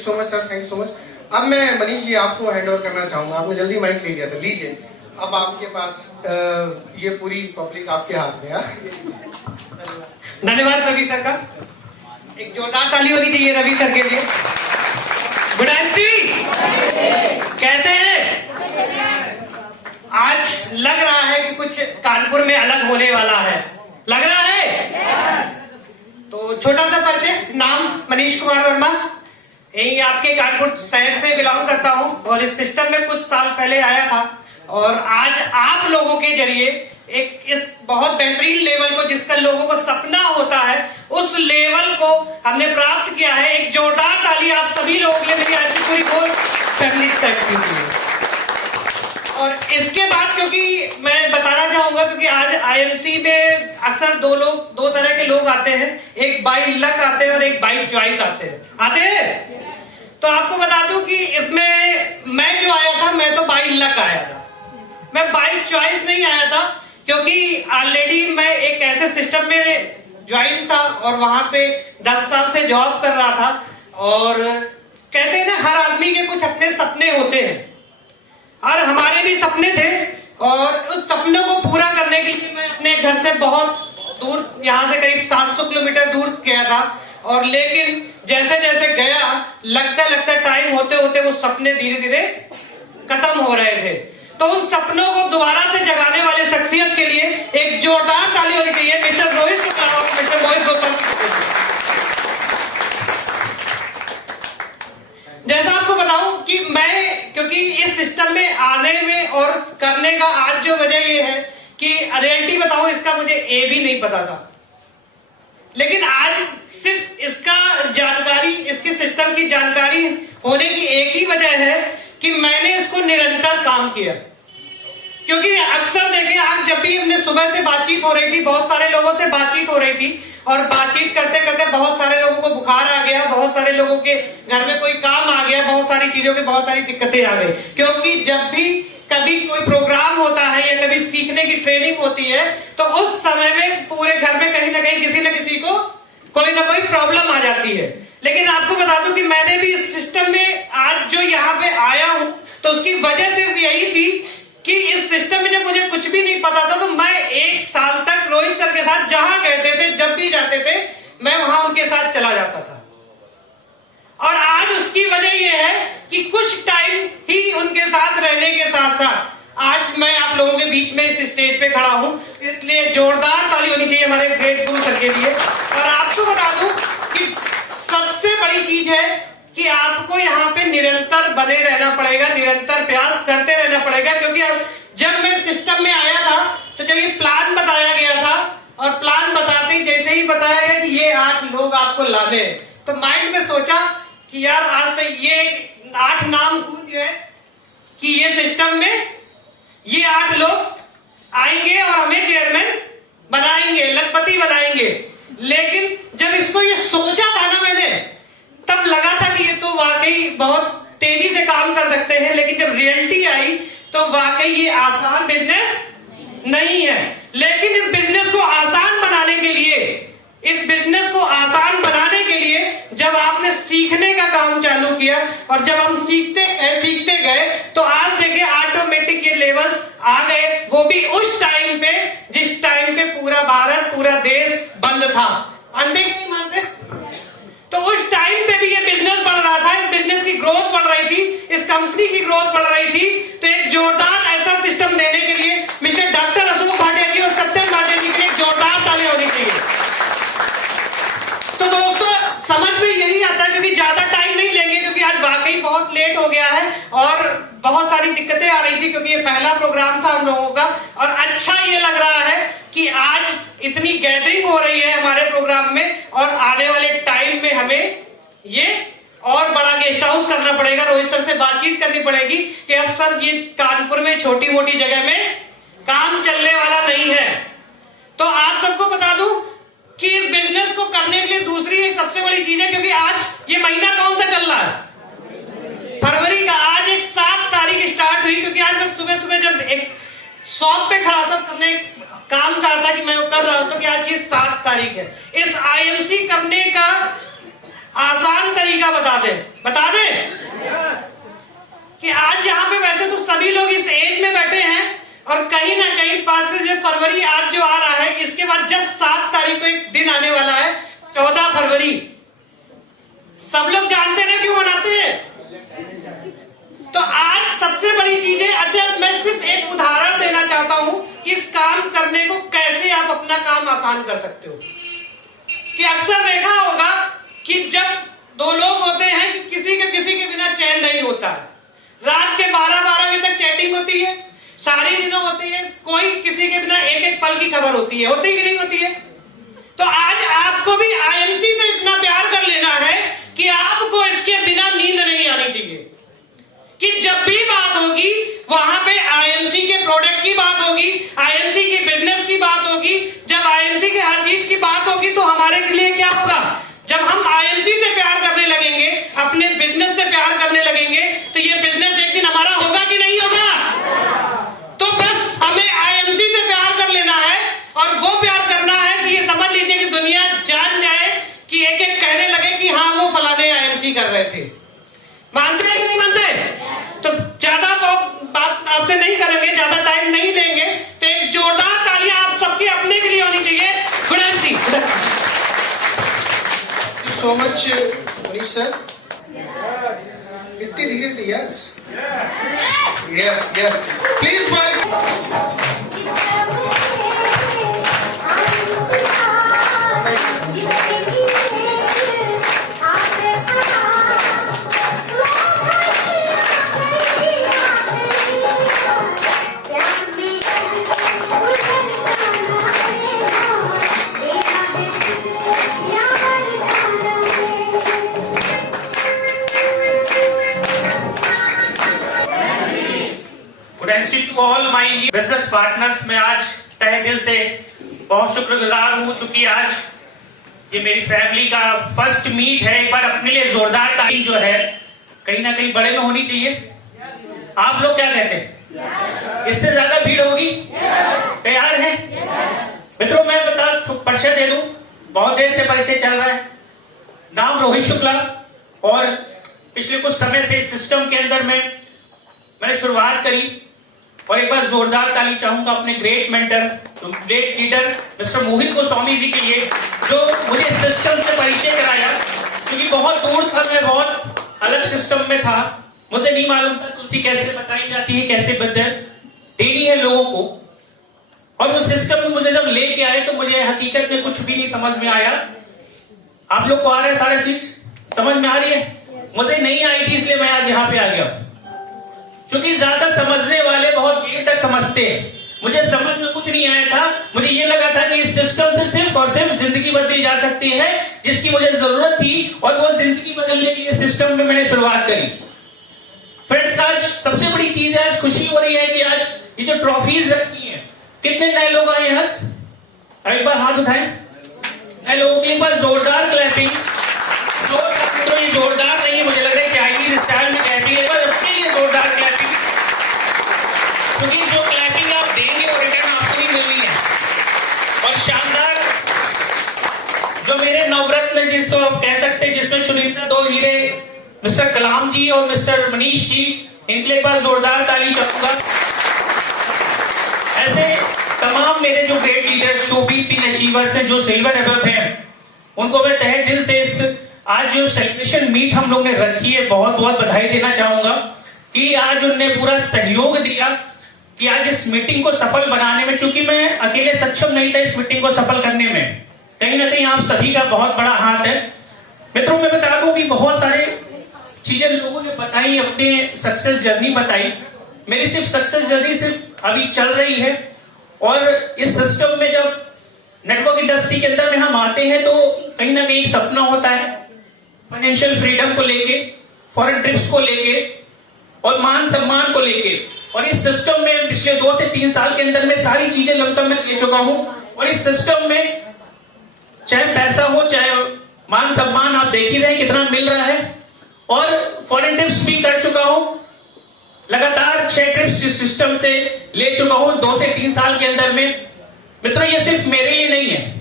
So much sir, thank you so much. अब मैं मनीष जी आपको हैंड ओवर करना चाहूंगा। आपने जल्दी माइक ले लिया था, लीजिए। अब आपके पास ये पूरी पब्लिक आपके हाथ में है। धन्यवाद रवि सर का। एक जोरदार ताली होनी चाहिए रवि सर के लिए। गुड आफ्टरनून, कैसे हैं? आज लग रहा है कि कुछ कानपुर में अलग होने वाला है, लग रहा है। तो छोटा सा परिचय, नाम मनीष कुमार वर्मा, यही आपके कानपुर शहर से बिलोंग करता हूं और इस सिस्टम में कुछ साल पहले आया था और आज आप लोगों के जरिए एक इस बहुत बेहतरीन लेवल को, जिसका लोगों को सपना होता है, उस लेवल को हमने प्राप्त किया है। एक जोरदार ताली आप सभी लोगों के लिए, मेरी आज की पूरी होल फैमिली की। और इसके बाद क्योंकि मैं बताना चाहूंगा, क्योंकि आज आईएमसी में अक्सर दो तरह के लोग आते हैं, एक बाई लक आते हैं और एक बाई चॉइस आते हैं। तो आपको बता दूं कि इसमें मैं जो आया था, मैं तो बाई लक आया था, मैं बाई चॉइस नहीं आया था, क्योंकि ऑलरेडी मैं एक ऐसे सिस्टम में ज्वाइन था और वहां पे 10 साल से जॉब कर रहा था। और कहते हैं ना, हर आदमी के कुछ अपने सपने होते हैं और हमारे भी सपने थे और उस सपनों को पूरा करने के लिए मैं अपने घर से बहुत दूर, यहाँ से करीब 700 किलोमीटर दूर गया था। और लेकिन जैसे जैसे गया, लगता टाइम होते होते वो सपने धीरे धीरे खत्म हो रहे थे। तो उन सपनों को दोबारा से जगाने वाले शख्सियत के लिए एक जोरदार ताली होनी चाहिए। मिस्टर रोहित को, मिस्टर मोहित गौतम। जैसा आपको बताऊं कि मैं, क्योंकि इस सिस्टम में आने में और करने का आज जो वजह ये है कि रियलिटी बताऊं, इसका मुझे ए भी नहीं पता था, लेकिन आज सिर्फ इसका जानकारी, इसके सिस्टम की जानकारी होने की एक ही वजह है कि मैंने इसको निरंतर काम किया। क्योंकि अक्सर देखिए, आज जब भी हमने सुबह से बातचीत हो रही थी, बहुत सारे लोगों से बातचीत हो रही थी और बातचीत करते करते बहुत सारे लोगों को बुखार आ गया, बहुत सारे लोगों के घर में कोई काम आ गया, बहुत सारी चीजों की बहुत सारी दिक्कतें आ गई। क्योंकि जब भी कभी कोई प्रोग्राम होता है या कभी सीखने की ट्रेनिंग होती है, तो उस समय में पूरे घर में कहीं ना कहीं किसी न किसी को कोई ना कोई प्रॉब्लम आ जाती है। लेकिन आपको बता दूं कि मैंने भी इस सिस्टम में आज जो यहाँ पे आया हूं, तो उसकी वजह सिर्फ यही थी कि इस सिस्टम में जब मुझे कुछ भी नहीं पता था, तो मैं 1 साल तक रोहित सर के साथ जहां कहते थे, जब भी जाते थे, मैं वहां उनके साथ चला जाता था। और आज उसकी वजह यह है कि कुछ टाइम ही उनके साथ रहने के साथ साथ आज मैं आप लोगों के बीच में इस स्टेज पे खड़ा हूं। इसलिए जोरदार ताली होनी चाहिए हमारे ग्रेट गुरु सर के लिए। और आपको बता दूं कि सबसे बड़ी चीज है कि आपको यहाँ पे निरंतर बने रहना पड़ेगा, निरंतर प्रयास करते रहना पड़ेगा। क्योंकि अब जब मैं सिस्टम में आया था, तो जब ये प्लान बताया गया था और प्लान बताते ही जैसे ही बताया गया कि ये 8 लोग आपको लाने हैं, तो माइंड में सोचा कि यार आज तो ये 8 नाम कूद गए कि ये सिस्टम में ये 8 लोग आएंगे और हमें चेयरमैन बनाएंगे, लखपति बनाएंगे। लेकिन जब इसको ये सोचा था ना मैंने, तब लगा था कि ये तो वाकई बहुत तेजी से काम कर सकते हैं। लेकिन जब रियलिटी आई तो वाकई ये आसान बिजनेस नहीं है। लेकिन इस बिजनेस को आसान बनाने के लिए, इस बिजनेस को आसान बनाने के लिए जब आपने सीखने का काम चालू किया और जब हम सीखते गए, तो आज देखिए ऑटोमेटिक ये लेवल्स आ गए, वो भी उस टाइम पे जिस टाइम पे पूरा भारत, पूरा देश बंद था। अंधे नहीं मानते? तो उस टाइम पे भी ये बिजनेस बढ़ रहा था, इस बिजनेस की ग्रोथ बढ़ रही थी, इस कंपनी की ग्रोथ बढ़ रही थी। तो एक जोरदार ऐसा सिस्टम देने के लिए मिस्टर डॉक्टर अशोक भाटिया जी और सत्यम भाटिया जी के लिए जोरदार ताली होनी चाहिए। तो दोस्तों, समझ में यही आता है, क्योंकि ज्यादा टाइम नहीं लेंगे, क्योंकि आज वाकई बहुत लेट हो गया है और बहुत सारी दिक्कतें आ रही थी, क्योंकि ये पहला प्रोग्राम था हम लोगों का। और अच्छा ये लग रहा है कि आज इतनी गैदरिंग हो रही है हमारे प्रोग्राम में, और आने वाले टाइम में हमें ये और बड़ा गेस्ट हाउस करना पड़ेगा। रोहित सर से बातचीत करनी पड़ेगी कि अब सर ये कानपुर में छोटी मोटी जगह में काम चलने वाला नहीं है। तो आप सबको बता दूं कि इस बिजनेस को करने के लिए दूसरी एक सबसे बड़ी चीज है, क्योंकि आज ये महीना कौन सा चल रहा है? फरवरी का। आज एक 7 तारीख स्टार्ट हुई, क्योंकि आज मैं सुबह सुबह जब एक शॉप पे खड़ा था, सबने काम कहा था कि मैं कर रहा हूं, तो कि आज ये 7 तारीख है। इस आईएमसी करने का आसान तरीका बता दे कि आज यहाँ पे वैसे तो सभी लोग इस एज में बैठे हैं और कहीं ना कहीं 5 से फरवरी आज जो आ रहा है, इसके बाद जस्ट 7 तारीख को एक दिन आने वाला है 14 फरवरी। सब लोग जानते हैं क्यों मनाते हैं? तो आज सबसे बड़ी चीज है, अच्छा मैं सिर्फ एक उदाहरण देना चाहता हूं इस काम करने को, कैसे आप अपना काम आसान कर सकते हो। कि अक्सर देखा होगा कि जब दो लोग होते हैं कि किसी के बिना चैन नहीं होता है। रात के 12-12 बजे तक चैटिंग होती है, सारी दिनों होती है, कोई किसी के बिना एक पल की खबर होती है, होती कि नहीं होती है? तो आज आपको भी आईएमसी से इतना प्यार कर लेना है कि आपको इसके बिना नींद नहीं आनी चाहिए। कि जब भी बात होगी वहां पे आईएमसी के प्रोडक्ट की बात होगी, आईएमसी की बिजनेस की बात होगी। जब आईएमसी के हर चीज की बात होगी तो हमारे लिए क्या होगा? जब हम आईएमसी से प्यार करने लगेंगे, अपने बिजनेस से प्यार करने लगेंगे, तो ये बिजनेस एक दिन हमारा होगा कि नहीं होगा? तो बस हमें आईएमसी से प्यार कर लेना है और वो प्यार करना है कि ये समझ लीजिए कि दुनिया जान जाए कि एक कहने लगे कि हाँ वो फलाने आईएमसी कर रहे थे। मानते हैं कि नहीं मानते? तो ज्यादा बात आपसे नहीं करेंगे, ज्यादा टाइम नहीं लेंगे, तो एक जोरदार तालियां आप सबके अपने के लिए होनी चाहिए। सो मच मनीष सर, इतनी धीरे से yes yes yes please to all my business partners. मैं आज तहे दिल से बहुत शुक्रगुजार हूं, चूंकि आज ये मेरी फैमिली का फर्स्ट मीट है। एक बार अपने लिए जोरदार ताली जो है कहीं ना कहीं बड़े में होनी चाहिए। आप लोग क्या कहते हैं? इससे ज्यादा भीड़ होगी? तैयार है मित्रों? मैं परिचय दे दूं, बहुत देर से परिचय चल रहा है। नाम रोहित शुक्ला, और पिछले कुछ समय से इस सिस्टम के अंदर मैंने शुरुआत करी। और एक बार जोरदार ताली चाहूंगा अपने great mentor, great leader mister Mohit Goswami ji के लिए, जो मुझे सिस्टम से परिचय कराया। क्योंकि बहुत दूर था, मैं बहुत अलग सिस्टम में था, मुझे नहीं मालूम था तुलसी कैसे बताई जाती है, कैसे देनी है लोगों को। और उस सिस्टम में मुझे जब लेके आए तो मुझे हकीकत में कुछ भी नहीं समझ में आया। आप लोग को आ रहा है सारा चीज समझ में आ रही है? मुझे नहीं आई थी, इसलिए मैं आज यहाँ पे आ गया। क्योंकि ज्यादा समझने वाले बहुत देर तक समझते हैं, मुझे समझ में कुछ नहीं आया था। मुझे ये लगा था कि इस सिस्टम से सिर्फ और सिर्फ जिंदगी बदली जा सकती है, जिसकी मुझे जरूरत थी, और वो जिंदगी बदलने के लिए सिस्टम में मैंने शुरुआत करी। फ्रेंड्स, आज सबसे बड़ी चीज है, आज खुशी हो रही है कि आज ये जो ट्रॉफीज रखी है, कितने नए लोग आए हैं? एक बार हाथ उठाएं नए लोगों के, एक बार जोरदार क्लैपिंग। तो ये जोरदार नहीं है, मुझे लग रहा है चाइनीज स्टाइल में क्लैपिंग है, बस अपने लिए जोरदार क्लैपिंग। क्योंकि जो क्लैपिंग आप देंगे वो रिटर्न आपको ही मिलनी है। और शानदार जो मेरे नवरत्न जिसको आप कह सकते हैं, जिसमें चुनिंदा 2 हीरे मिस्टर कलाम जी और मिस्टर मनीष जी, इनके लिए एक बार जोरदार ताली चाहूंगा। ऐसे तमाम मेरे जो great leaders, Shobi pin achievers हैं, जो सिल्वर एबव हैं, उनको मैं तहे दिल से इस आज जो सेलिब्रेशन मीट हम लोग ने रखी है, बहुत बहुत बधाई देना चाहूंगा कि आज उनने पूरा सहयोग दिया कि आज इस मीटिंग को सफल बनाने में, चूंकि मैं अकेले सक्षम नहीं था इस मीटिंग को सफल करने में, कहीं ना कहीं आप सभी का बहुत बड़ा हाथ है। मित्रों, मैं बता दूं कि बहुत सारे चीजें लोगों ने बताई, अपने सक्सेस जर्नी बताई। मेरी सिर्फ सक्सेस जर्नी सिर्फ अभी चल रही है, और इस सिस्टम में जब नेटवर्क इंडस्ट्री के अंदर में हम आते हैं तो कहीं ना कहीं एक सपना होता है फाइनेंशियल फ्रीडम को लेके, फॉरेन ट्रिप्स को लेके, और मान सम्मान को लेके। और इस सिस्टम में पिछले 2 से 3 साल के अंदर में सारी चीजें लमसम में ले चुका हूं। और इस सिस्टम में चाहे पैसा हो, चाहे मान सम्मान, आप देख ही रहे कितना मिल रहा है। और फॉरेन ट्रिप्स भी कर चुका हूं, लगातार 6 ट्रिप्स इस सिस्टम से ले चुका हूं 2 से 3 साल के अंदर में। मित्रों, ये सिर्फ मेरे लिए नहीं है,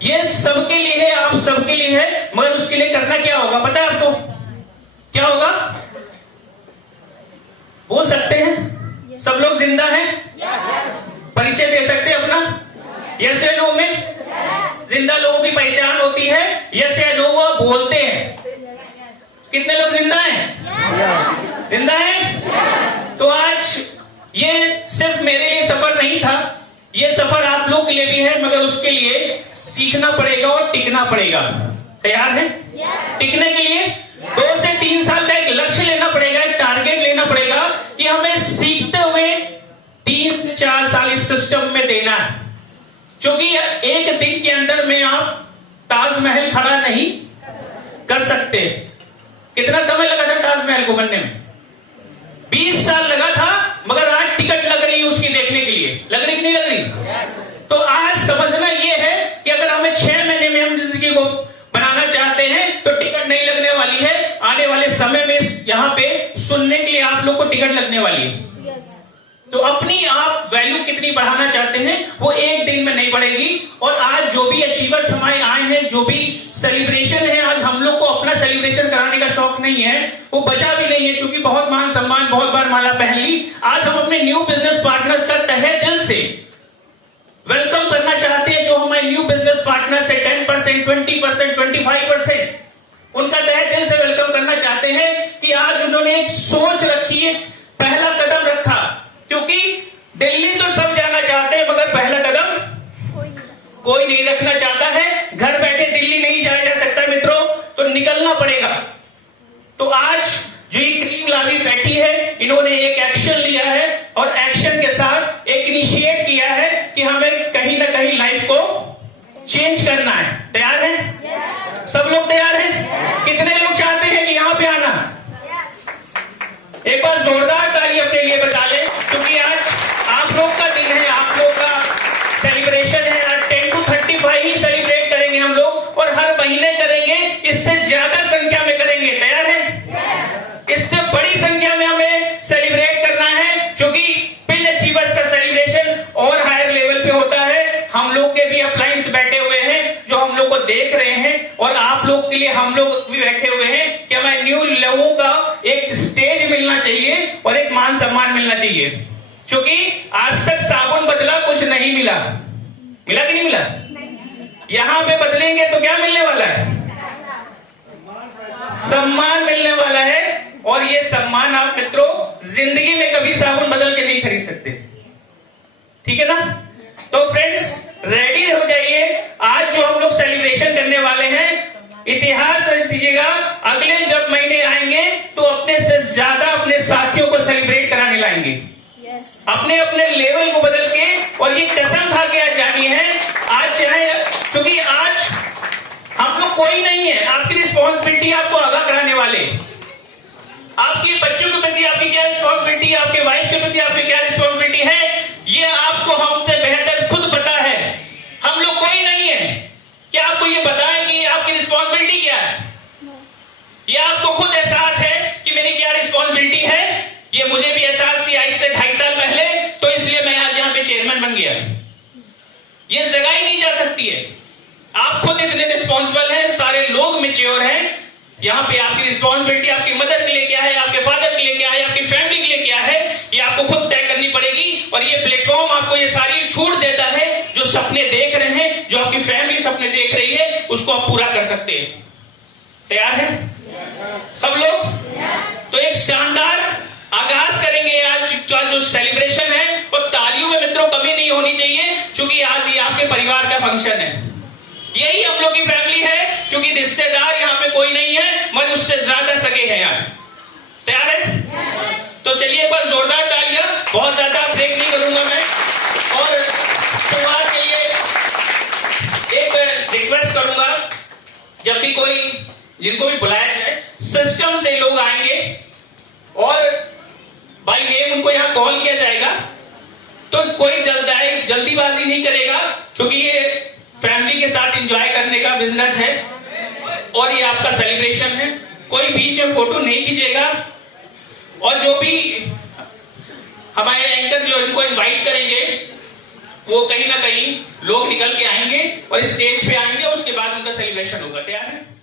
ये सबके लिए है, आप सबके लिए है, मगर उसके लिए करना क्या होगा पता है आपको? क्या होगा बोल सकते हैं? सब लोग जिंदा हैं? परिचय दे सकते हैं अपना? यस या नो में? जिंदा लोगों की पहचान होती है यस या नो, वो बोलते हैं। कितने लोग जिंदा हैं? जिंदा हैं? तो आज ये सिर्फ मेरे लिए सफर नहीं था, ये सफर आप लोग के लिए भी है, मगर उसके लिए सीखना पड़ेगा और टिकना पड़ेगा। तैयार है? टिकने के लिए 2 से 3 साल का एक लक्ष्य लेना पड़ेगा, एक टारगेट लेना पड़ेगा कि हमें सीखते हुए 3 से 4 साल इस सिस्टम में देना है, क्योंकि एक दिन के अंदर में आप ताजमहल खड़ा नहीं कर सकते। कितना समय लगा था ताजमहल को बनने में? 20 साल लगा था, मगर आज टिकट लग रही है उसकी देखने के लिए। लग रही कि नहीं लग रही? तो आज समझना यह है कि अगर हमें 6 महीने में हम जिंदगी को बनाना चाहते हैं तो टिकट नहीं लगने वाली है, आने वाले समय में यहाँ पे सुनने के लिए आप लोग को टिकट लगने वाली है। तो अपनी आप वैल्यू कितनी बढ़ाना चाहते हैं वो एक दिन में नहीं बढ़ेगी। और आज जो भी अचीवर्स हमारे आए हैं, जो भी सेलिब्रेशन है, आज हम लोग को अपना सेलिब्रेशन कराने का शौक नहीं है, वो बचा भी नहीं है, क्योंकि बहुत मान सम्मान, बहुत बार माला पहन ली। आज हम अपने न्यू बिजनेस पार्टनर्स का तहे दिल से वेलकम करना चाहते हैं। जो हमारे न्यू बिजनेस पार्टनर्स है 10%, 20%, 25%, उनका तहे दिल से वेलकम करना चाहते हैं कि आज उन्होंने एक सोच रखी है, पहला कदम रखा। क्योंकि दिल्ली तो सब जाना चाहते हैं, मगर पहला कदम कोई नहीं रखना चाहता है। घर बैठे दिल्ली नहीं जाया जा सकता मित्रों, तो निकलना पड़ेगा। तो आज जो ये क्रीम लावी बैठी है, इन्होंने एक एक्शन लिया है और एक्शन के साथ एक इनिशिएट किया है कि हमें कहीं ना कहीं लाइफ को चेंज करना है। तैयार है? सब लोग तैयार हैं? कितने लोग चाहते हैं कि यहां पे आना? एक बार जोरदार ताली अपने लिए बजा ले, क्योंकि आज आप लोग का दिन है, आप लोग का सेलिब्रेशन है। 10 to 35 ही सेलिब्रेट करेंगे हम लोग, और हर महीने करेंगे, इससे ज्यादा संख्या में करेंगे। तैयार है? इससे बड़ी संख्या में हमें सेलिब्रेट करना है, क्योंकि पिन अचीवर्स का सेलिब्रेशन और हायर लेवल पे होता है। हम लोग के भी अपलाइंस बैठे हुए हैं जो हम लोग को देख रहे हैं, और आप लोग के लिए हम लोग भी बैठे हुए हैं कि हमें न्यू लोगों का एक स्टेज मिलना चाहिए और एक मान सम्मान मिलना चाहिए। क्योंकि आज तक साबुन बदला, कुछ नहीं मिला। मिला कि नहीं मिला? यहां पे बदलेंगे तो क्या मिलने वाला है? सम्मान मिलने वाला है। और ये सम्मान आप मित्रों जिंदगी में कभी साबुन बदल के नहीं खरीद सकते। ठीक है ना? तो फ्रेंड्स रेडी हो जाइए। आज जो हम लोग सेलिब्रेशन करने वाले हैं, इतिहास रच दीजिएगा। अगले जब महीने आएंगे तो अपने से ज्यादा अपने साथियों को सेलिब्रेट कराने लाएंगे, अपने अपने लेवल को बदल के। और ये कसम खा के आज जानी है, आज चाहे, क्योंकि आज हम लोग कोई नहीं है, आपकी रिस्पॉन्सिबिलिटी आपको आगाह कराने वाले। आपकी बच्चों के प्रति आपकी क्या रिस्पॉन्सिबिलिटी है, आपके वाइफ के प्रति आपकी क्या रिस्पॉन्सिबिलिटी है, ये आपको हमसे बेहतर खुद पता है। हम लोग कोई नहीं है क्या आपको ये बताएं कि आपकी रिस्पॉन्सिबिलिटी क्या है। ये आपको खुद एहसास है कि मेरी क्या रिस्पॉन्सिबिलिटी है। ये मुझे भी एहसास थी आज से 2.5 साल पहले, तो इसलिए मैं आज यहाँ पे चेयरमैन बन गया। ये जगह ही नहीं जा सकती है। आप खुद इतने रिस्पॉन्सिबल हैं, सारे लोग मैच्योर हैं। यहाँ पे आपकी रिस्पॉन्सिबिलिटी आपकी मदर के लिए क्या है, आपके फादर के लिए क्या है, आपकी फैमिली के लिए क्या है, ये आपको खुद तय करनी पड़ेगी। और ये प्लेटफॉर्म आपको ये सारी छूट देता है। जो सपने देख रहे हैं, जो आपकी फैमिली सपने देख रही है, उसको आप पूरा कर सकते हैं। तैयार है सब लोग? तो एक शानदार आगाज करेंगे आज का जो सेलिब्रेशन है, और तालियों में मित्रों कमी नहीं होनी चाहिए, क्योंकि आज ये आपके परिवार का फंक्शन है। यही हम लोग की फैमिली है, क्योंकि रिश्तेदार यहाँ पे कोई नहीं है, मगर उससे ज्यादा सगे हैं यार। तैयार है? तो चलिए एक बार जोरदार तालियां। बहुत ज्यादा ब्रेक नहीं करूंगा मैं, और शुरुआत के लिए एक रिक्वेस्ट करूंगा, जब भी कोई जिनको भी बुलाया जाए, सिस्टम से लोग आएंगे और बाय नेम उनको यहाँ कॉल किया जाएगा, तो कोई जल्दीबाजी नहीं करेगा, क्योंकि ये फैमिली के साथ एंजॉय करने का बिजनेस है और ये आपका सेलिब्रेशन है। कोई बीच में फोटो नहीं खींचेगा। और जो भी हमारे एंकर जो इनको इनवाइट करेंगे, वो कहीं ना कहीं लोग निकल के आएंगे और इस स्टेज पे आएंगे और उसके बाद उनका सेलिब्रेशन होगा। तैयार है?